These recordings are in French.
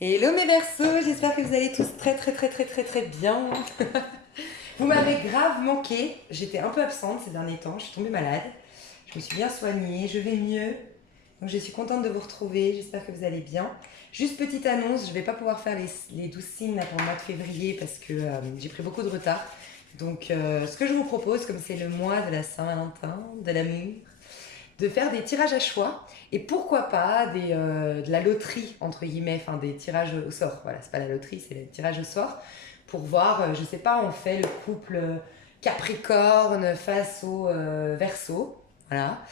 Hello mes Verseaux, j'espère que vous allez tous très bien. Vous m'avez grave manqué, j'étais un peu absente ces derniers temps, je suis tombée malade. Je me suis bien soignée, je vais mieux. Donc je suis contente de vous retrouver, j'espère que vous allez bien. Juste petite annonce, je vais pas pouvoir faire les 12 signes là, pour le mois de février parce que j'ai pris beaucoup de retard. Donc ce que je vous propose, comme c'est le mois de la Saint-Valentin, de l'amour, de faire des tirages à choix et pourquoi pas de la loterie, entre guillemets, enfin des tirages au sort. Voilà, c'est pas la loterie, c'est le tirage au sort pour voir, je sais pas, on fait le couple Capricorne face au Verseau, voilà,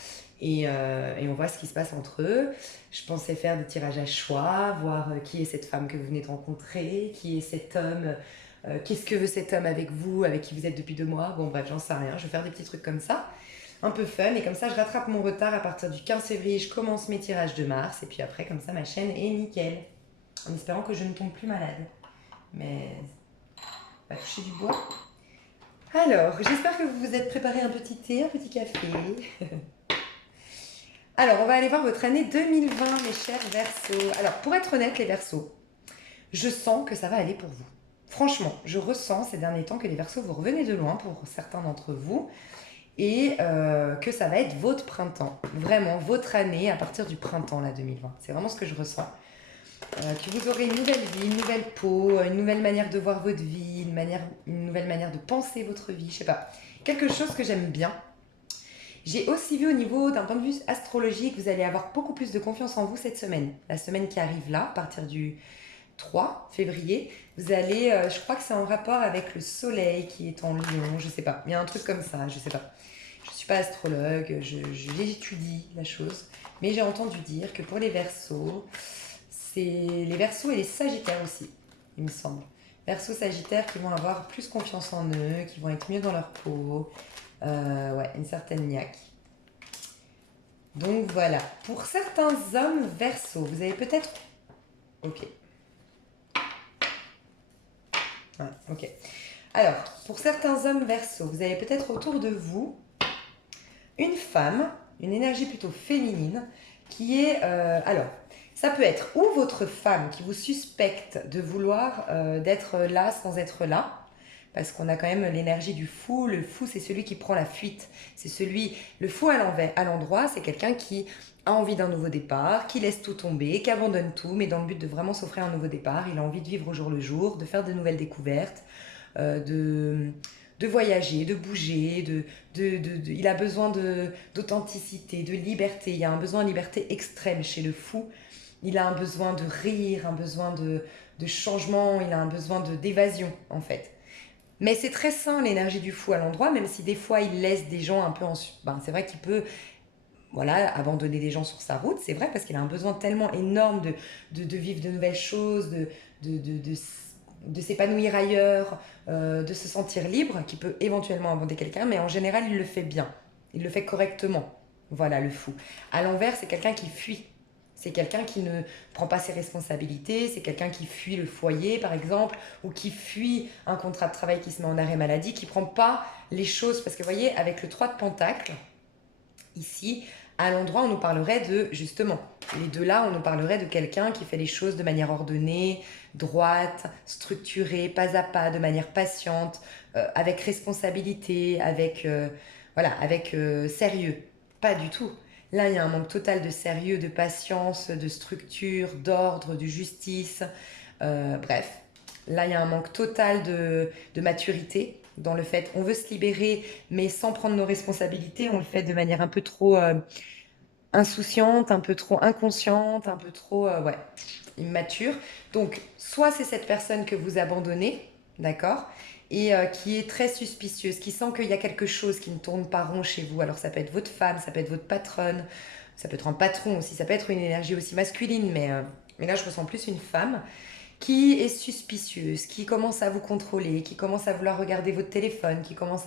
et on voit ce qui se passe entre eux. Je pensais faire des tirages à choix, voir qui est cette femme que vous venez de rencontrer, qui est cet homme, qu'est-ce que veut cet homme avec vous, avec qui vous êtes depuis 2 mois. Bon, bref, j'en sais rien, je vais faire des petits trucs comme ça un peu fun et comme ça je rattrape mon retard à partir du 15 février, je commence mes tirages de mars et puis après comme ça ma chaîne est nickel en espérant que je ne tombe plus malade. Mais on va toucher du bois. Alors, j'espère que vous vous êtes préparé un petit thé, un petit café. Alors, on va aller voir votre année 2020 mes chers Verseaux. Alors, pour être honnête les Verseaux, je sens que ça va aller pour vous. Franchement, je ressens ces derniers temps que les Verseaux vous revenez de loin pour certains d'entre vous et que ça va être votre printemps, vraiment votre année à partir du printemps là 2020. C'est vraiment ce que je ressens. Que vous aurez une nouvelle vie, une nouvelle peau, une nouvelle manière de voir votre vie, une nouvelle manière de penser votre vie, je sais pas. Quelque chose que j'aime bien. J'ai aussi vu au niveau d'un point de vue astrologique, vous allez avoir beaucoup plus de confiance en vous cette semaine. La semaine qui arrive là, à partir du 3 février, vous allez, je crois que c'est en rapport avec le soleil qui est en lion, je sais pas. Il y a un truc comme ça, je sais pas. Je ne suis pas astrologue, j'étudie la chose, mais j'ai entendu dire que pour les Verseaux, c'est les Verseaux et les Sagittaires aussi, il me semble. Verseaux, Sagittaires qui vont avoir plus confiance en eux, qui vont être mieux dans leur peau, ouais, une certaine niaque. Donc voilà, pour certains hommes Verseaux, vous avez peut-être... Ok. Ouais, ok. Alors, pour certains hommes Verseaux, vous avez peut-être autour de vous une femme, une énergie plutôt féminine, qui est... alors, ça peut être ou votre femme qui vous suspecte de vouloir d'être là sans être là, parce qu'on a quand même l'énergie du fou. Le fou, c'est celui qui prend la fuite. C'est celui... Le fou à l'envers, à l'endroit, c'est quelqu'un qui a envie d'un nouveau départ, qui laisse tout tomber, qui abandonne tout, mais dans le but de vraiment s'offrir un nouveau départ. Il a envie de vivre au jour le jour, de faire de nouvelles découvertes, de voyager, de bouger, il a besoin d'authenticité, de liberté. Il y a un besoin de liberté extrême chez le fou. Il a un besoin de rire, un besoin de changement, il a un besoin d'évasion en fait. Mais c'est très sain l'énergie du fou à l'endroit, même si des fois il laisse des gens un peu en... Ben, c'est vrai qu'il peut voilà, abandonner des gens sur sa route, c'est vrai, parce qu'il a un besoin tellement énorme de vivre de nouvelles choses, de, de, de, de s'épanouir ailleurs, de se sentir libre, qu'il peut éventuellement abandonner quelqu'un, mais en général, il le fait bien. Il le fait correctement. Voilà, le fou. À l'envers, c'est quelqu'un qui fuit. C'est quelqu'un qui ne prend pas ses responsabilités, c'est quelqu'un qui fuit le foyer, par exemple, ou qui fuit un contrat de travail qui se met en arrêt maladie, qui ne prend pas les choses. Parce que, vous voyez, avec le 3 de Pentacle, ici, à l'endroit, on nous parlerait de, justement, les deux là, on nous parlerait de quelqu'un qui fait les choses de manière ordonnée, droite, structurée, pas à pas, de manière patiente, avec responsabilité, voilà, avec sérieux. Pas du tout. Là, il y a un manque total de sérieux, de patience, de structure, d'ordre, de justice. Bref, là, il y a un manque total de maturité dans le fait, on veut se libérer, mais sans prendre nos responsabilités, on le fait de manière un peu trop insouciante, un peu trop inconsciente, un peu trop, ouais, immature. Donc, soit c'est cette personne que vous abandonnez, d'accord, et qui est très suspicieuse, qui sent qu'il y a quelque chose qui ne tourne pas rond chez vous. Alors, ça peut être votre femme, ça peut être votre patronne, ça peut être un patron aussi, ça peut être une énergie aussi masculine, mais là, je ressens plus une femme qui est suspicieuse, qui commence à vous contrôler, qui commence à vouloir regarder votre téléphone, qui commence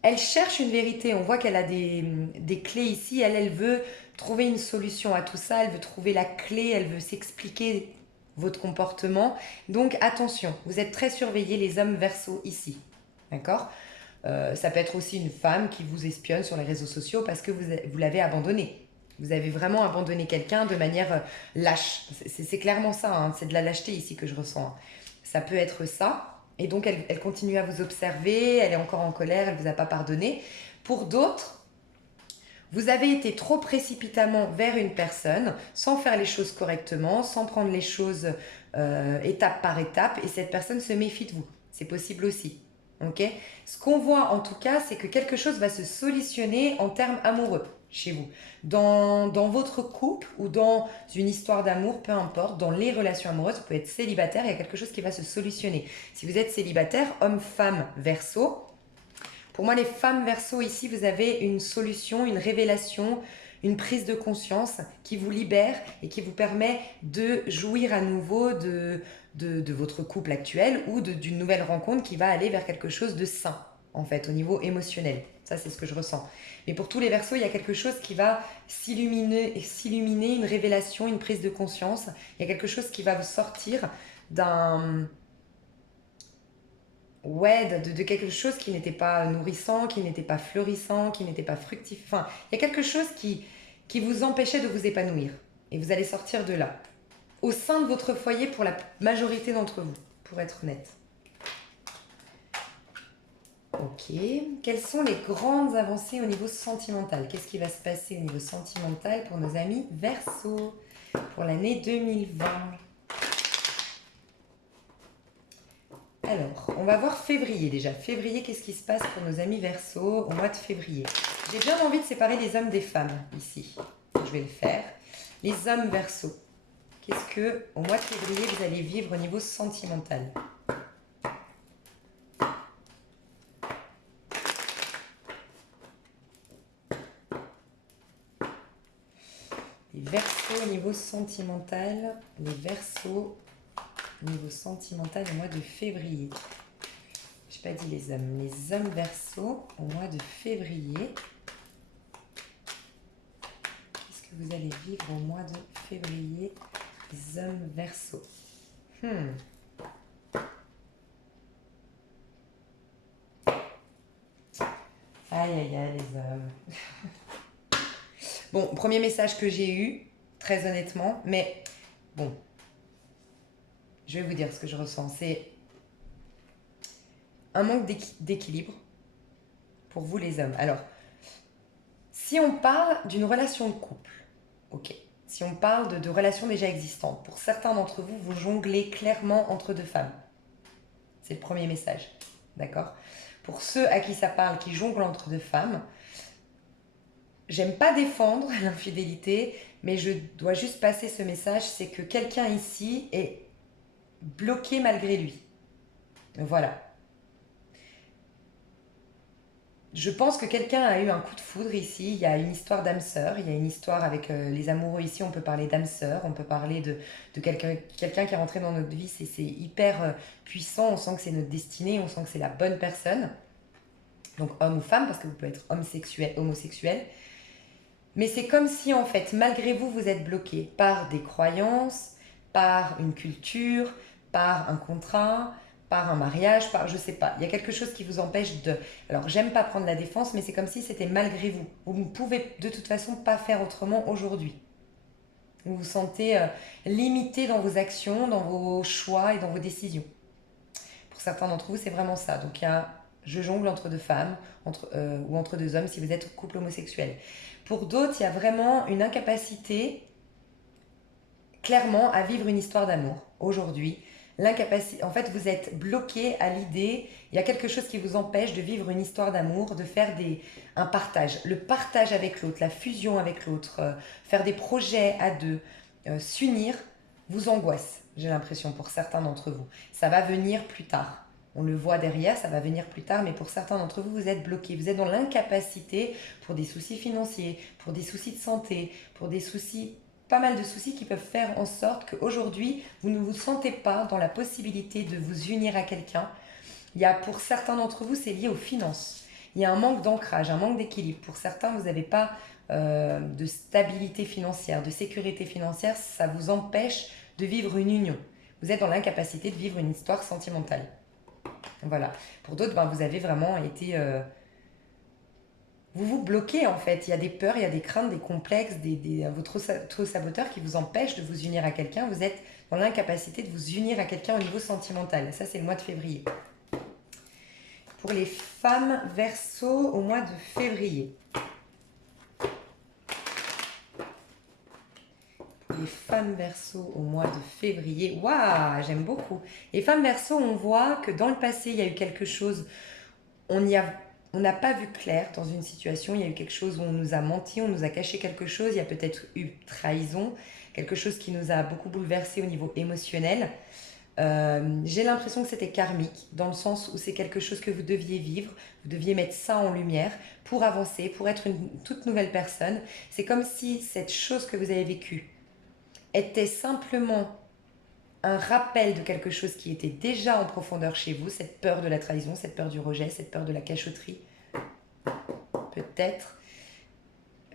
Elle cherche une vérité, on voit qu'elle a des clés ici, elle veut trouver une solution à tout ça, elle veut trouver la clé, elle veut s'expliquer votre comportement. Donc attention, vous êtes très surveillés les hommes Verseaux ici, d'accord. Ça peut être aussi une femme qui vous espionne sur les réseaux sociaux parce que vous l'avez abandonné. Vous avez vraiment abandonné quelqu'un de manière lâche. C'est clairement ça, hein. C'est de la lâcheté ici que je ressens. Ça peut être ça. Et donc, elle continue à vous observer, elle est encore en colère, elle ne vous a pas pardonné. Pour d'autres, vous avez été trop précipitamment vers une personne, sans faire les choses correctement, sans prendre les choses étape par étape, et cette personne se méfie de vous. C'est possible aussi. Ok. Ce qu'on voit en tout cas, c'est que quelque chose va se solutionner en termes amoureux chez vous. Dans votre couple ou dans une histoire d'amour, peu importe, dans les relations amoureuses, vous pouvez être célibataire, il y a quelque chose qui va se solutionner. Si vous êtes célibataire, homme, femme, verseau, pour moi, les femmes verseau, ici, vous avez une solution, une révélation, une prise de conscience qui vous libère et qui vous permet de jouir à nouveau de votre couple actuel ou d'une nouvelle rencontre qui va aller vers quelque chose de sain, en fait, au niveau émotionnel. Ça, c'est ce que je ressens. Mais pour tous les verseaux, il y a quelque chose qui va s'illuminer, une révélation, une prise de conscience. Il y a quelque chose qui va vous sortir d'un... Ouais, de quelque chose qui n'était pas nourrissant, qui n'était pas fleurissant, qui n'était pas fructif. Enfin, il y a quelque chose qui vous empêchait de vous épanouir. Et vous allez sortir de là. Au sein de votre foyer pour la majorité d'entre vous, pour être honnête. Ok. Quelles sont les grandes avancées au niveau sentimental? Qu'est-ce qui va se passer au niveau sentimental pour nos amis Verseau pour l'année 2020? Alors, on va voir février déjà. Février, qu'est-ce qui se passe pour nos amis Verseau au mois de février? J'ai bien envie de séparer les hommes des femmes ici. Je vais le faire. Les hommes Verseau. Qu'est-ce que au mois de février vous allez vivre au niveau sentimental? Les Verseaux au niveau sentimental. Les Verseaux au niveau sentimental au mois de février. Je n'ai pas dit les hommes. Les hommes Verseau au mois de février. Qu'est-ce que vous allez vivre au mois de février? Les hommes Verseau. Aïe, aïe, aïe, les hommes. Bon, premier message que j'ai eu, très honnêtement, mais bon, je vais vous dire ce que je ressens. C'est un manque d'équilibre pour vous, les hommes. Alors, si on parle d'une relation de couple, ok. Si on parle de relations déjà existantes, pour certains d'entre vous, vous jonglez clairement entre deux femmes. C'est le premier message, d'accord? Pour ceux à qui ça parle, qui jonglent entre deux femmes, j'aime pas défendre l'infidélité, mais je dois juste passer ce message, c'est que quelqu'un ici est bloqué malgré lui. Voilà. Je pense que quelqu'un a eu un coup de foudre ici. Il y a une histoire d'âme sœur. Il y a une histoire avec les amoureux ici. On peut parler d'âme sœur. On peut parler de quelqu'un qui est rentré dans notre vie. C'est hyper puissant. On sent que c'est notre destinée. On sent que c'est la bonne personne. Donc homme ou femme, parce que vous pouvez être homme sexuel, homosexuel. Mais c'est comme si, en fait, malgré vous, vous êtes bloqué par des croyances, par une culture, par un contrat, par un mariage, par je sais pas. Il y a quelque chose qui vous empêche de... Alors, j'aime pas prendre la défense, mais c'est comme si c'était malgré vous. Vous ne pouvez de toute façon pas faire autrement aujourd'hui. Vous vous sentez limité dans vos actions, dans vos choix et dans vos décisions. Pour certains d'entre vous, c'est vraiment ça. Donc, il y a... Je jongle entre deux femmes ou entre deux hommes si vous êtes couple homosexuel. Pour d'autres, il y a vraiment une incapacité, clairement, à vivre une histoire d'amour aujourd'hui. L'incapacité, en fait, vous êtes bloqué à l'idée, il y a quelque chose qui vous empêche de vivre une histoire d'amour, de faire un partage. Le partage avec l'autre, la fusion avec l'autre, faire des projets à deux, s'unir, vous angoisse, j'ai l'impression, pour certains d'entre vous. Ça va venir plus tard. On le voit derrière, ça va venir plus tard, mais pour certains d'entre vous, vous êtes bloqués. Vous êtes dans l'incapacité pour des soucis financiers, pour des soucis de santé, pour des soucis, pas mal de soucis qui peuvent faire en sorte qu'aujourd'hui, vous ne vous sentez pas dans la possibilité de vous unir à quelqu'un. Pour certains d'entre vous, c'est lié aux finances. Il y a un manque d'ancrage, un manque d'équilibre. Pour certains, vous n'avez pas de stabilité financière, de sécurité financière. Ça vous empêche de vivre une union. Vous êtes dans l'incapacité de vivre une histoire sentimentale. Voilà. Pour d'autres, vous avez vraiment été... vous vous bloquez en fait. Il y a des peurs, il y a des craintes, des complexes, votre saboteur qui vous empêche de vous unir à quelqu'un. Vous êtes dans l'incapacité de vous unir à quelqu'un au niveau sentimental. Ça, c'est le mois de février. Pour les femmes Verseau au mois de février. Les femmes Verseau au mois de février. Waouh, j'aime beaucoup. Les femmes Verseau, on voit que dans le passé, il y a eu quelque chose. On n'a pas vu clair dans une situation. Il y a eu quelque chose où on nous a menti, on nous a caché quelque chose. Il y a peut-être eu trahison, quelque chose qui nous a beaucoup bouleversé au niveau émotionnel. J'ai l'impression que c'était karmique, dans le sens où c'est quelque chose que vous deviez vivre, vous deviez mettre ça en lumière pour avancer, pour être une toute nouvelle personne. C'est comme si cette chose que vous avez vécue était simplement un rappel de quelque chose qui était déjà en profondeur chez vous, cette peur de la trahison, cette peur du rejet, cette peur de la cachotterie, peut-être,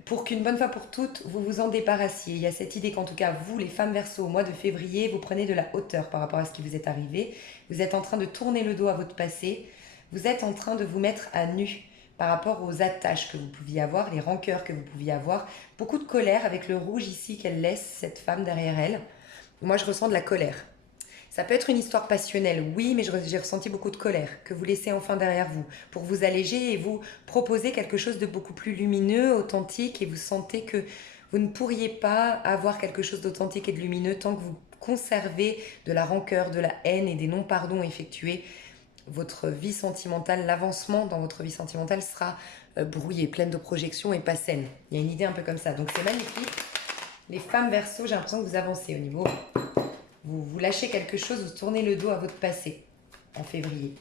pour qu'une bonne fois pour toutes, vous vous en débarrassiez. Il y a cette idée qu'en tout cas, vous, les femmes Verseau, au mois de février, vous prenez de la hauteur par rapport à ce qui vous est arrivé. Vous êtes en train de tourner le dos à votre passé. Vous êtes en train de vous mettre à nu par rapport aux attaches que vous pouviez avoir, les rancœurs que vous pouviez avoir. Beaucoup de colère avec le rouge ici qu'elle laisse, cette femme derrière elle. Moi, je ressens de la colère. Ça peut être une histoire passionnelle, oui, mais j'ai ressenti beaucoup de colère que vous laissez enfin derrière vous pour vous alléger et vous proposer quelque chose de beaucoup plus lumineux, authentique, et vous sentez que vous ne pourriez pas avoir quelque chose d'authentique et de lumineux tant que vous conservez de la rancœur, de la haine et des non-pardons effectués. Votre vie sentimentale, l'avancement dans votre vie sentimentale sera brouillé, pleine de projections et pas saine. Il y a une idée un peu comme ça, donc c'est magnifique. Les femmes Verseau, j'ai l'impression que vous avancez au niveau... Vous lâchez quelque chose, vous tournez le dos à votre passé en février.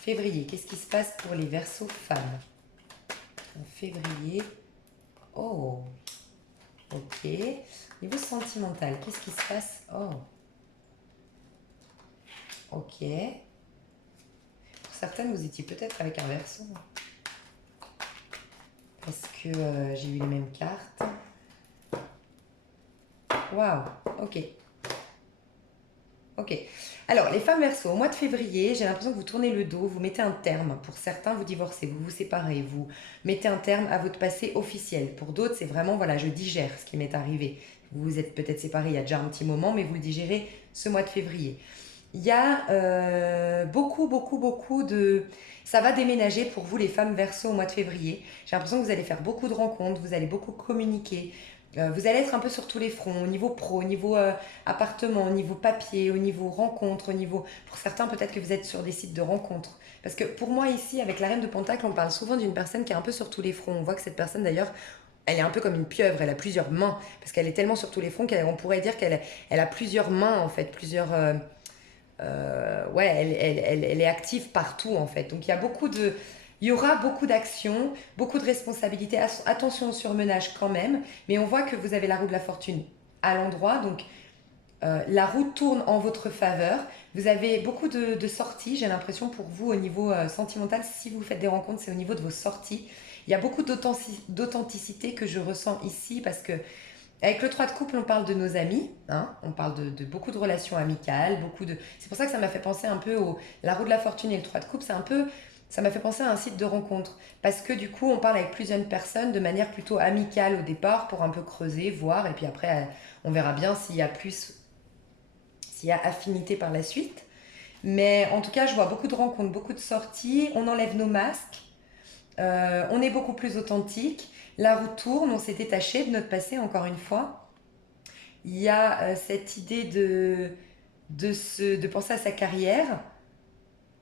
Février, qu'est-ce qui se passe pour les Verseaux femmes? En février, oh, ok. Niveau sentimental, qu'est-ce qui se passe? Oh, ok. Pour certaines, vous étiez peut-être avec un Verseau. Parce que j'ai eu les mêmes cartes. Waouh, ok. Ok. Alors, les femmes Verseau, au mois de février, j'ai l'impression que vous tournez le dos, vous mettez un terme. Pour certains, vous divorcez, vous vous séparez, vous mettez un terme à votre passé officiel. Pour d'autres, c'est vraiment, voilà, je digère ce qui m'est arrivé. Vous vous êtes peut-être séparés il y a déjà un petit moment, mais vous le digérez ce mois de février. Il y a beaucoup de... Ça va déménager pour vous, les femmes Verseau, au mois de février. J'ai l'impression que vous allez faire beaucoup de rencontres, vous allez beaucoup communiquer. Vous allez être un peu sur tous les fronts, au niveau pro, au niveau appartement, au niveau papier, au niveau rencontre, au niveau... Pour certains, peut-être que vous êtes sur des sites de rencontres. Parce que pour moi, ici, avec la Reine de Pentacle, on parle souvent d'une personne qui est un peu sur tous les fronts. On voit que cette personne, d'ailleurs, elle est un peu comme une pieuvre, elle a plusieurs mains. Parce qu'elle est tellement sur tous les fronts qu'on pourrait dire qu'elle a plusieurs mains, en fait, plusieurs... ouais, elle est active partout, en fait. Donc, il y aura beaucoup d'actions, beaucoup de responsabilités. Attention au surmenage quand même, mais on voit que vous avez la roue de la fortune à l'endroit, donc la roue tourne en votre faveur. Vous avez beaucoup de sorties, j'ai l'impression, pour vous au niveau sentimental. Si vous faites des rencontres, c'est au niveau de vos sorties. Il y a beaucoup d'authenticité que je ressens ici parce que avec le 3 de couple, on parle de nos amis, hein, on parle de beaucoup de relations amicales, c'est pour ça que ça m'a fait penser un peu la roue de la fortune et le 3 de couple, ça m'a fait penser à un site de rencontre. Parce que du coup, on parle avec plusieurs personnes de manière plutôt amicale au départ pour un peu creuser, voir, et puis après, on verra bien s'il y a affinité par la suite. Mais en tout cas, je vois beaucoup de rencontres, beaucoup de sorties, on enlève nos masques, on est beaucoup plus authentique. La roue tourne, on s'est détaché de notre passé, encore une fois. Il y a cette idée de penser à sa carrière,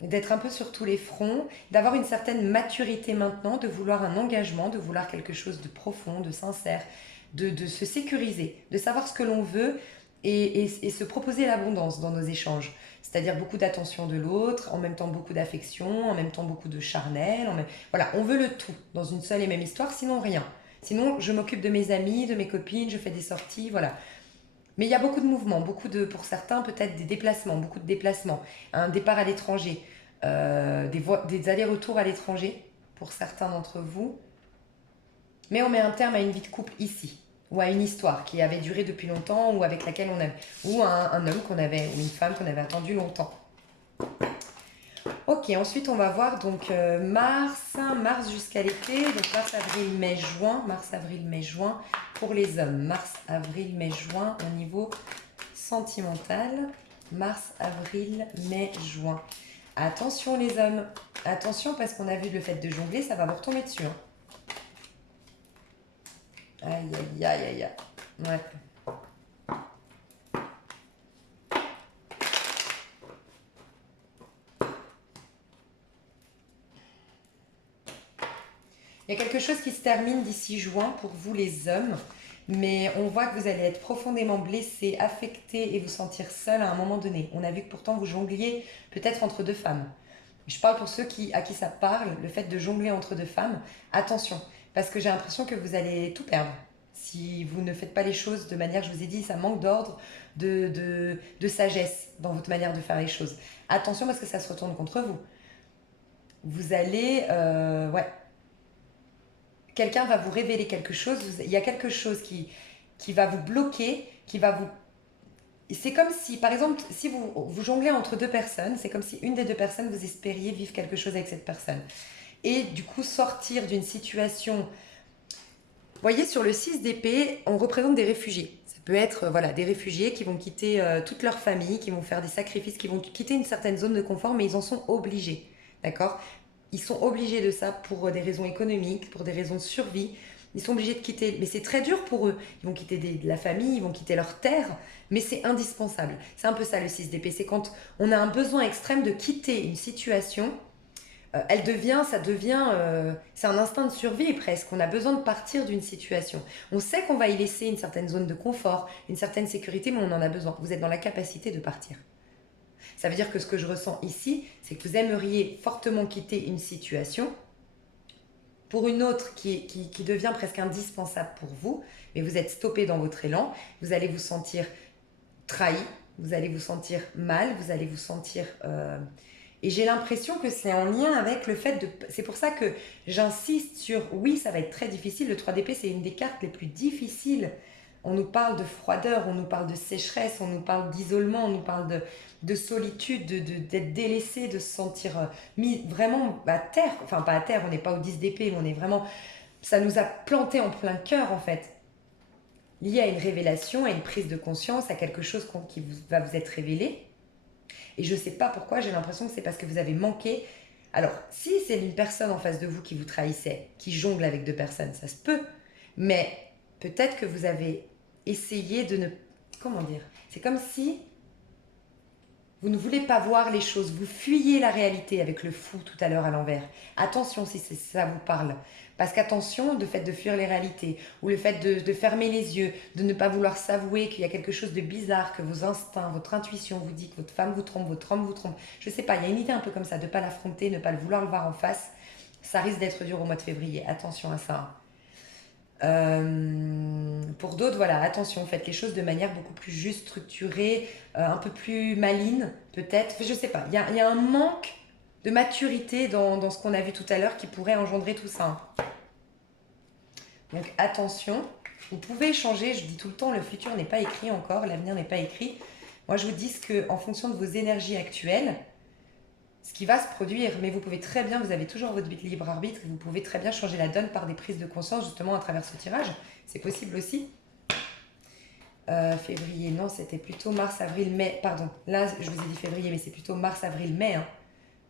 d'être un peu sur tous les fronts, d'avoir une certaine maturité maintenant, de vouloir un engagement, de vouloir quelque chose de profond, de sincère, de se sécuriser, de savoir ce que l'on veut et se proposer l'abondance dans nos échanges. C'est-à-dire beaucoup d'attention de l'autre, en même temps beaucoup d'affection, en même temps beaucoup de charnel. Voilà, on veut le tout dans une seule et même histoire, sinon rien. Sinon, je m'occupe de mes amis, de mes copines, je fais des sorties, voilà. Mais il y a beaucoup de mouvements, pour certains peut-être des déplacements, beaucoup de déplacements. Un départ à l'étranger, des allers-retours à l'étranger pour certains d'entre vous. Mais on met un terme à une vie de couple ici, ou à une histoire qui avait duré depuis longtemps, ou avec laquelle ou un homme qu'on avait, ou une femme qu'on avait attendu longtemps. Ok, ensuite on va voir donc mars jusqu'à l'été, donc mars, avril, mai, juin, mars, avril, mai, juin pour les hommes, mars, avril, mai, juin au niveau sentimental, mars, avril, mai, juin. Attention les hommes, attention parce qu'on a vu le fait de jongler, ça va vous retomber dessus. Hein. Aïe, aïe, aïe, aïe, aïe. Ouais. Il y a quelque chose qui se termine d'ici juin pour vous les hommes, mais on voit que vous allez être profondément blessé, affecté et vous sentir seul à un moment donné. On a vu que pourtant vous jongliez peut-être entre deux femmes. Je parle pour ceux à qui ça parle, le fait de jongler entre deux femmes. Attention, parce que j'ai l'impression que vous allez tout perdre. Si vous ne faites pas les choses de manière, je vous ai dit, ça manque d'ordre, de sagesse dans votre manière de faire les choses. Attention parce que ça se retourne contre vous. Vous allez... ouais. Quelqu'un va vous révéler quelque chose. Il y a quelque chose qui va vous bloquer, qui va vous... C'est comme si, par exemple, si vous jonglez entre deux personnes, c'est comme si une des deux personnes, vous espériez vivre quelque chose avec cette personne. Et du coup, sortir d'une situation... Vous voyez, sur le 6 d'épée, on représente des réfugiés. Ça peut être voilà, des réfugiés qui vont quitter toute leur famille, qui vont faire des sacrifices, qui vont quitter une certaine zone de confort, mais ils en sont obligés. D'accord? Ils sont obligés de ça pour des raisons économiques, pour des raisons de survie. Ils sont obligés de quitter, mais c'est très dur pour eux. Ils vont quitter de la famille, ils vont quitter leur terre, mais c'est indispensable. C'est un peu ça le 6 d'épée. C'est quand on a un besoin extrême de quitter une situation, c'est un instinct de survie presque. On a besoin de partir d'une situation. On sait qu'on va y laisser une certaine zone de confort, une certaine sécurité, mais on en a besoin. Vous êtes dans la capacité de partir. Ça veut dire que ce que je ressens ici, c'est que vous aimeriez fortement quitter une situation pour une autre qui devient presque indispensable pour vous, mais vous êtes stoppé dans votre élan, vous allez vous sentir trahi, vous allez vous sentir mal, vous allez vous sentir... Et j'ai l'impression que c'est en lien avec le fait de... C'est pour ça que j'insiste sur, oui, ça va être très difficile, le 3 d'épée, c'est une des cartes les plus difficiles. On nous parle de froideur, on nous parle de sécheresse, on nous parle d'isolement, on nous parle de solitude, d'être délaissé, de se sentir mis vraiment à terre. Enfin, pas à terre, on n'est pas au 10 d'épée, mais on est vraiment... Ça nous a planté en plein cœur, en fait. Lié à une révélation, à une prise de conscience, à quelque chose qui va vous être révélé. Et je ne sais pas pourquoi, j'ai l'impression que c'est parce que vous avez manqué. Alors, si c'est une personne en face de vous qui vous trahissait, qui jongle avec deux personnes, ça se peut. Mais peut-être que vous avez essayé de ne... Comment dire? C'est comme si vous ne voulez pas voir les choses. Vous fuyez la réalité avec le fou tout à l'heure à l'envers. Attention si ça vous parle. Parce qu'attention, le fait de fuir les réalités, ou le fait de fermer les yeux, de ne pas vouloir s'avouer qu'il y a quelque chose de bizarre, que vos instincts, votre intuition vous dit que votre femme vous trompe, votre homme vous trompe. Je sais pas, il y a une idée un peu comme ça, de ne pas l'affronter, ne pas le vouloir le voir en face. Ça risque d'être dur au mois de février. Attention à ça. Pour d'autres, voilà, attention, faites les choses de manière beaucoup plus juste, structurée, un peu plus maligne, peut-être. Je sais pas, il y a un manque de maturité dans ce qu'on a vu tout à l'heure qui pourrait engendrer tout ça. Donc attention, vous pouvez changer, je dis tout le temps, le futur n'est pas écrit encore, l'avenir n'est pas écrit. Moi je vous dis qu'en fonction de vos énergies actuelles, ce qui va se produire, mais vous pouvez très bien, vous avez toujours votre libre arbitre, vous pouvez très bien changer la donne par des prises de conscience justement à travers ce tirage, c'est possible aussi. Février, non, c'était plutôt mars, avril, mai, pardon, là je vous ai dit février, mais c'est plutôt mars, avril, mai,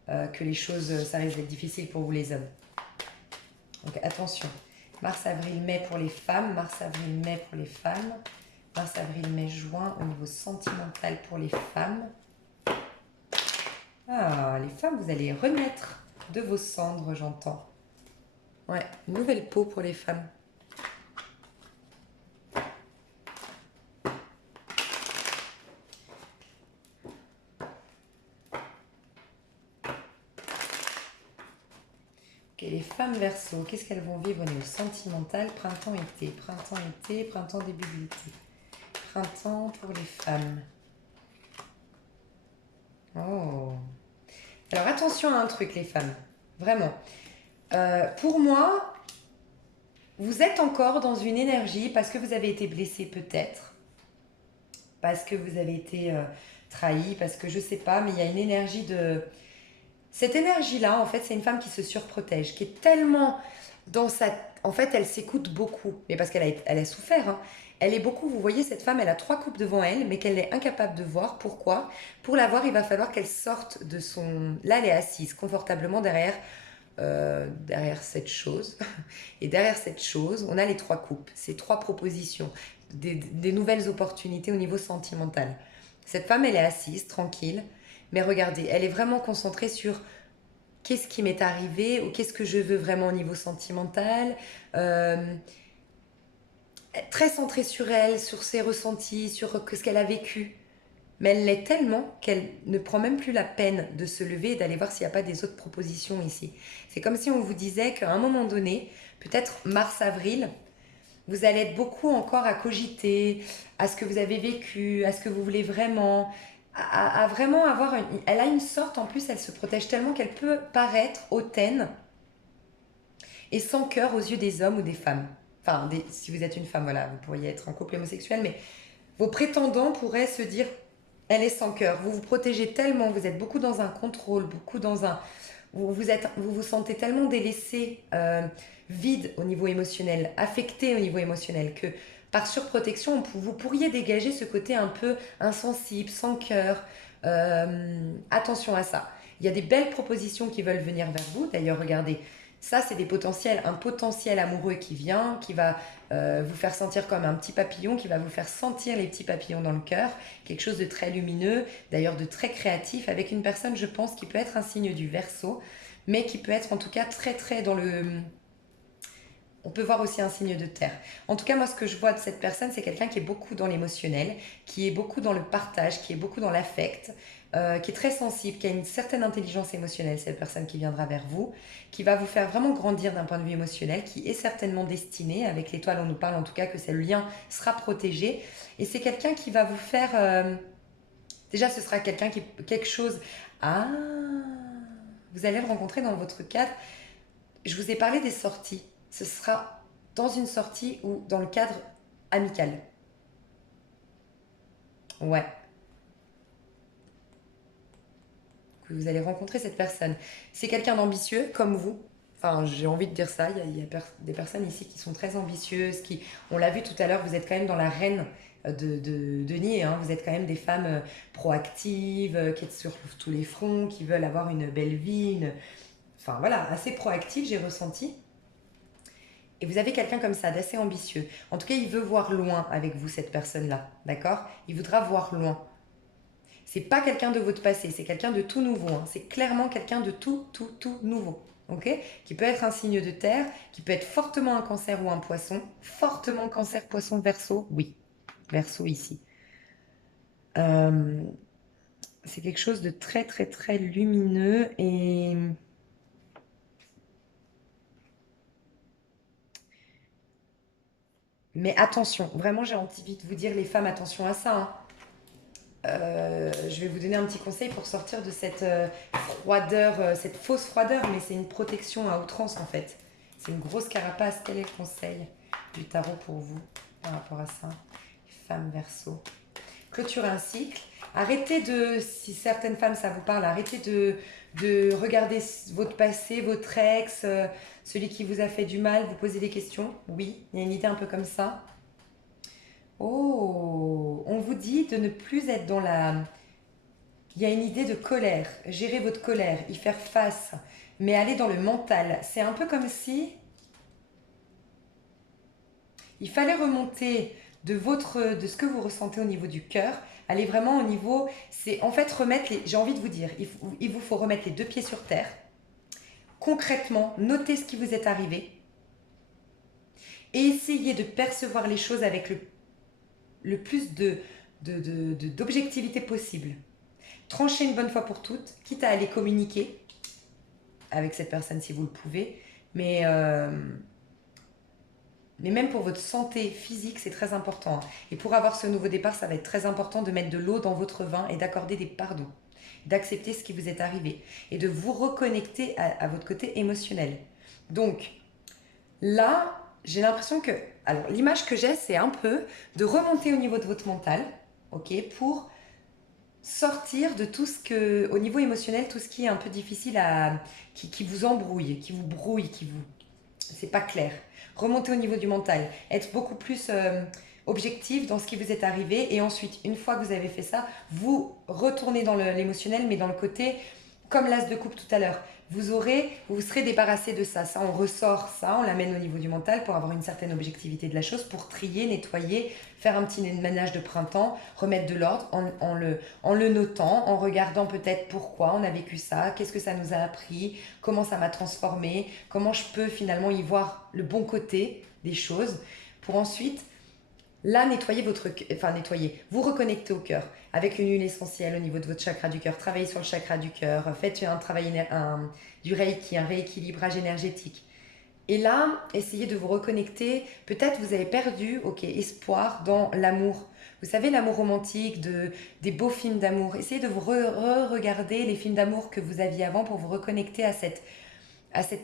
que les choses, ça risque d'être difficile pour vous les hommes. Donc attention, mars, avril, mai pour les femmes, mars, avril, mai pour les femmes, mars, avril, mai, juin au niveau sentimental pour les femmes. Ah, les femmes, vous allez renaître de vos cendres, j'entends. Ouais, nouvelle peau pour les femmes. Ok, les femmes Verseau, qu'est-ce qu'elles vont vivre au niveau sentimental? Printemps-été, printemps-été, printemps début d'été. Printemps pour les femmes. Oh. Alors attention à un truc les femmes, vraiment. Pour moi, vous êtes encore dans une énergie parce que vous avez été blessé peut-être, parce que vous avez été trahi, parce que je sais pas, mais il y a une énergie de... Cette énergie-là, en fait, c'est une femme qui se surprotège, qui est tellement dans sa... En fait, elle s'écoute beaucoup, mais parce elle a souffert, hein. Elle est beaucoup, vous voyez, cette femme, elle a trois coupes devant elle, mais qu'elle est incapable de voir. Pourquoi? Pour la voir, il va falloir qu'elle sorte de son... Là, elle est assise confortablement derrière cette chose. Et derrière cette chose, on a les trois coupes, ces trois propositions, des nouvelles opportunités au niveau sentimental. Cette femme, elle est assise, tranquille, mais regardez, elle est vraiment concentrée sur qu'est-ce qui m'est arrivé ou qu'est-ce que je veux vraiment au niveau sentimental. Euh, Très centrée sur elle, sur ses ressentis, sur ce qu'elle a vécu. Mais elle l'est tellement qu'elle ne prend même plus la peine de se lever et d'aller voir s'il n'y a pas des autres propositions ici. C'est comme si on vous disait qu'à un moment donné, peut-être mars-avril, vous allez être beaucoup encore à cogiter, à ce que vous avez vécu, à ce que vous voulez vraiment, à vraiment avoir une... Elle a une sorte, en plus, elle se protège tellement qu'elle peut paraître hautaine et sans cœur aux yeux des hommes ou des femmes. Enfin, si vous êtes une femme, voilà, vous pourriez être en couple homosexuel, mais vos prétendants pourraient se dire, elle est sans cœur. Vous vous protégez tellement, vous êtes beaucoup dans un contrôle, beaucoup dans un... vous vous sentez tellement délaissé, vide au niveau émotionnel, affecté au niveau émotionnel, que par surprotection, vous pourriez dégager ce côté un peu insensible, sans cœur. Attention à ça. Il y a des belles propositions qui veulent venir vers vous. D'ailleurs, regardez, ça, c'est des potentiels, un potentiel amoureux qui vient, qui va vous faire sentir comme un petit papillon, qui va vous faire sentir les petits papillons dans le cœur, quelque chose de très lumineux, d'ailleurs de très créatif, avec une personne, je pense, qui peut être un signe du Verseau, mais qui peut être en tout cas très très dans le... On peut voir aussi un signe de terre. En tout cas, moi, ce que je vois de cette personne, c'est quelqu'un qui est beaucoup dans l'émotionnel, qui est beaucoup dans le partage, qui est beaucoup dans l'affect, qui est très sensible, qui a une certaine intelligence émotionnelle, cette personne qui viendra vers vous, qui va vous faire vraiment grandir d'un point de vue émotionnel, qui est certainement destinée, avec l'étoile on nous parle en tout cas que ce lien sera protégé, et c'est quelqu'un qui va vous faire... déjà, ce sera quelqu'un qui... quelque chose... Ah, vous allez le rencontrer dans votre cadre. Je vous ai parlé des sorties. Ce sera dans une sortie ou dans le cadre amical. Ouais, que vous allez rencontrer cette personne. C'est quelqu'un d'ambitieux, comme vous. Enfin, j'ai envie de dire ça. Il y a des personnes ici qui sont très ambitieuses, qui, on l'a vu tout à l'heure, vous êtes quand même dans la reine de denier, hein. Vous êtes quand même des femmes proactives, qui êtes sur tous les fronts, qui veulent avoir une belle vie, enfin voilà, assez proactive, j'ai ressenti. Et vous avez quelqu'un comme ça, d'assez ambitieux. En tout cas, il veut voir loin avec vous, cette personne-là. D'accord? Il voudra voir loin. C'est pas quelqu'un de votre passé, c'est quelqu'un de tout nouveau, hein. C'est clairement quelqu'un de tout nouveau. Ok? Qui peut être un signe de terre, qui peut être fortement un cancer ou un poisson. Fortement cancer, poisson, verso. Oui, verso ici. Euh, c'est quelque chose de très, très, très lumineux et... Mais attention, vraiment, j'ai envie de vous dire, les femmes, attention à ça, hein. Je vais vous donner un petit conseil pour sortir de cette froideur, cette fausse froideur, mais c'est une protection à outrance en fait. C'est une grosse carapace. Quel est le conseil du tarot pour vous par rapport à ça? Femme verso. Clôturer un cycle. Arrêtez de, si certaines femmes ça vous parle, arrêtez de regarder votre passé, votre ex, celui qui vous a fait du mal, vous posez des questions. Oui, il y a une idée un peu comme ça. Oh, on vous dit de ne plus être dans la... Il y a une idée de colère, gérer votre colère, y faire face, mais aller dans le mental. C'est un peu comme si il fallait remonter de ce que vous ressentez au niveau du cœur, aller vraiment au niveau, c'est en fait remettre les, j'ai envie de vous dire, il vous faut remettre les deux pieds sur terre, concrètement, noter ce qui vous est arrivé et essayer de percevoir les choses avec le plus d'objectivité possible. Tranchez une bonne fois pour toutes, quitte à aller communiquer avec cette personne si vous le pouvez, mais même pour votre santé physique, c'est très important. Et pour avoir ce nouveau départ, ça va être très important de mettre de l'eau dans votre vin et d'accorder des pardons, d'accepter ce qui vous est arrivé et de vous reconnecter à votre côté émotionnel. Donc là, j'ai l'impression que... Alors l'image que j'ai, c'est un peu de remonter au niveau de votre mental, ok, pour sortir de tout ce que, au niveau émotionnel, tout ce qui est un peu difficile qui vous embrouille, qui vous brouille, c'est pas clair. Remonter au niveau du mental, être beaucoup plus objectif dans ce qui vous est arrivé et ensuite, une fois que vous avez fait ça, vous retournez dans l'émotionnel, mais dans le côté, comme l'as de coupe tout à l'heure. Vous vous serez débarrassé de ça. Ça, on ressort ça, on l'amène au niveau du mental pour avoir une certaine objectivité de la chose, pour trier, nettoyer, faire un petit ménage de printemps, remettre de l'ordre en le notant, en regardant peut-être pourquoi on a vécu ça, qu'est-ce que ça nous a appris, comment ça m'a transformé, comment je peux finalement y voir le bon côté des choses, pour ensuite là, nettoyer, vous reconnectez au cœur avec une huile essentielle au niveau de votre chakra du cœur. Travaillez sur le chakra du cœur, faites un travail du Reiki, un rééquilibrage énergétique. Et là, essayez de vous reconnecter. Peut-être vous avez perdu, espoir dans l'amour. Vous savez, l'amour romantique, des beaux films d'amour. Essayez de vous re-regarder les films d'amour que vous aviez avant pour vous reconnecter à cette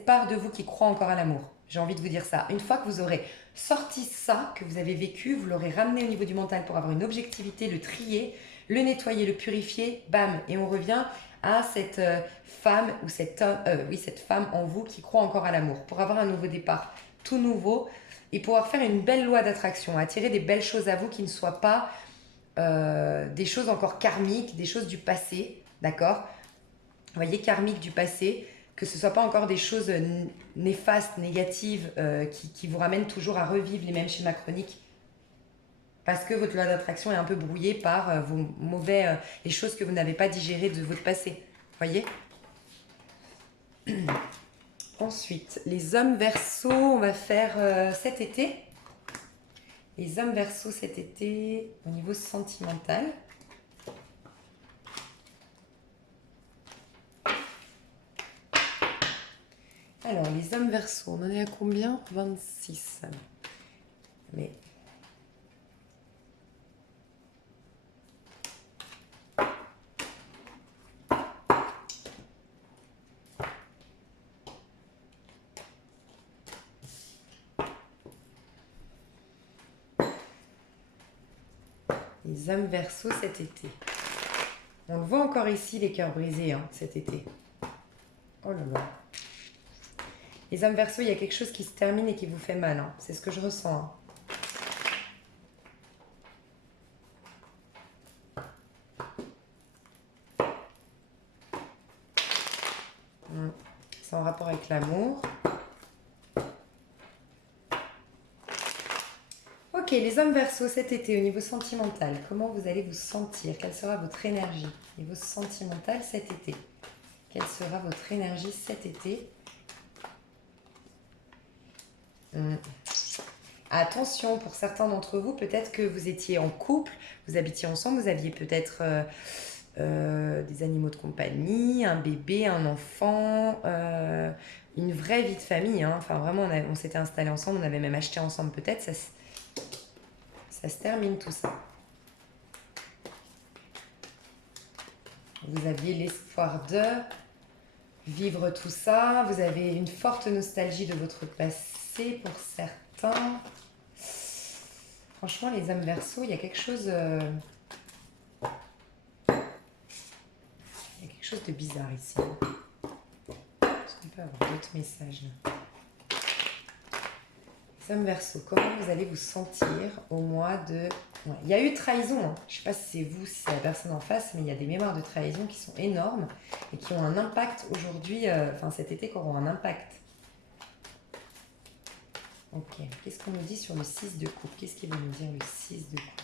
part de vous qui croit encore à l'amour. J'ai envie de vous dire ça. Une fois que vous aurez sorti ça, que vous avez vécu, vous l'aurez ramené au niveau du mental pour avoir une objectivité, le trier, le nettoyer, le purifier, bam, et on revient à cette femme ou cette femme en vous qui croit encore à l'amour, pour avoir un nouveau départ, tout nouveau, et pouvoir faire une belle loi d'attraction, attirer des belles choses à vous qui ne soient pas des choses encore karmiques, des choses du passé, d'accord? Vous voyez, karmique du passé, que ce ne soit pas encore des choses néfastes, négatives, qui vous ramènent toujours à revivre les mêmes schémas chroniques. Parce que votre loi d'attraction est un peu brouillée par les choses que vous n'avez pas digérées de votre passé. Vous voyez? Ensuite, les hommes Verseaux, on va faire cet été. Les hommes Verseaux cet été, au niveau sentimental. Alors, les hommes Verseaux, on en est à combien? 26. Mais... les hommes Verseaux cet été. On le voit encore ici, les cœurs brisés, hein, cet été. Oh là là. Les hommes Verseaux, il y a quelque chose qui se termine et qui vous fait mal. Hein. C'est ce que je ressens. Hein. C'est en rapport avec l'amour. Ok, les hommes Verseaux cet été, au niveau sentimental, comment vous allez vous sentir? Quelle sera votre énergie au niveau sentimental cet été? Quelle sera votre énergie cet été? Attention, pour certains d'entre vous, peut-être que vous étiez en couple, vous habitiez ensemble, vous aviez peut-être des animaux de compagnie, un bébé, un enfant, une vraie vie de famille. Hein. Enfin, vraiment, on s'était installés ensemble, on avait même acheté ensemble peut-être. Ça se termine tout ça. Vous aviez l'espoir de vivre tout ça. Vous avez une forte nostalgie de votre passé pour certains. Franchement, les hommes Verseaux, il y a quelque chose... il y a quelque chose de bizarre ici. Est-ce qu'on peut avoir d'autres messages là? Les hommes Verseaux, comment vous allez vous sentir au mois de... Ouais, il y a eu trahison. Hein. Je ne sais pas si c'est vous, si c'est la personne en face, mais il y a des mémoires de trahison qui sont énormes et qui ont un impact aujourd'hui, cet été, qui auront un impact. Ok, qu'est-ce qu'on nous dit sur le 6 de coupe? Qu'est-ce qu'il veut nous dire le 6 de coupe?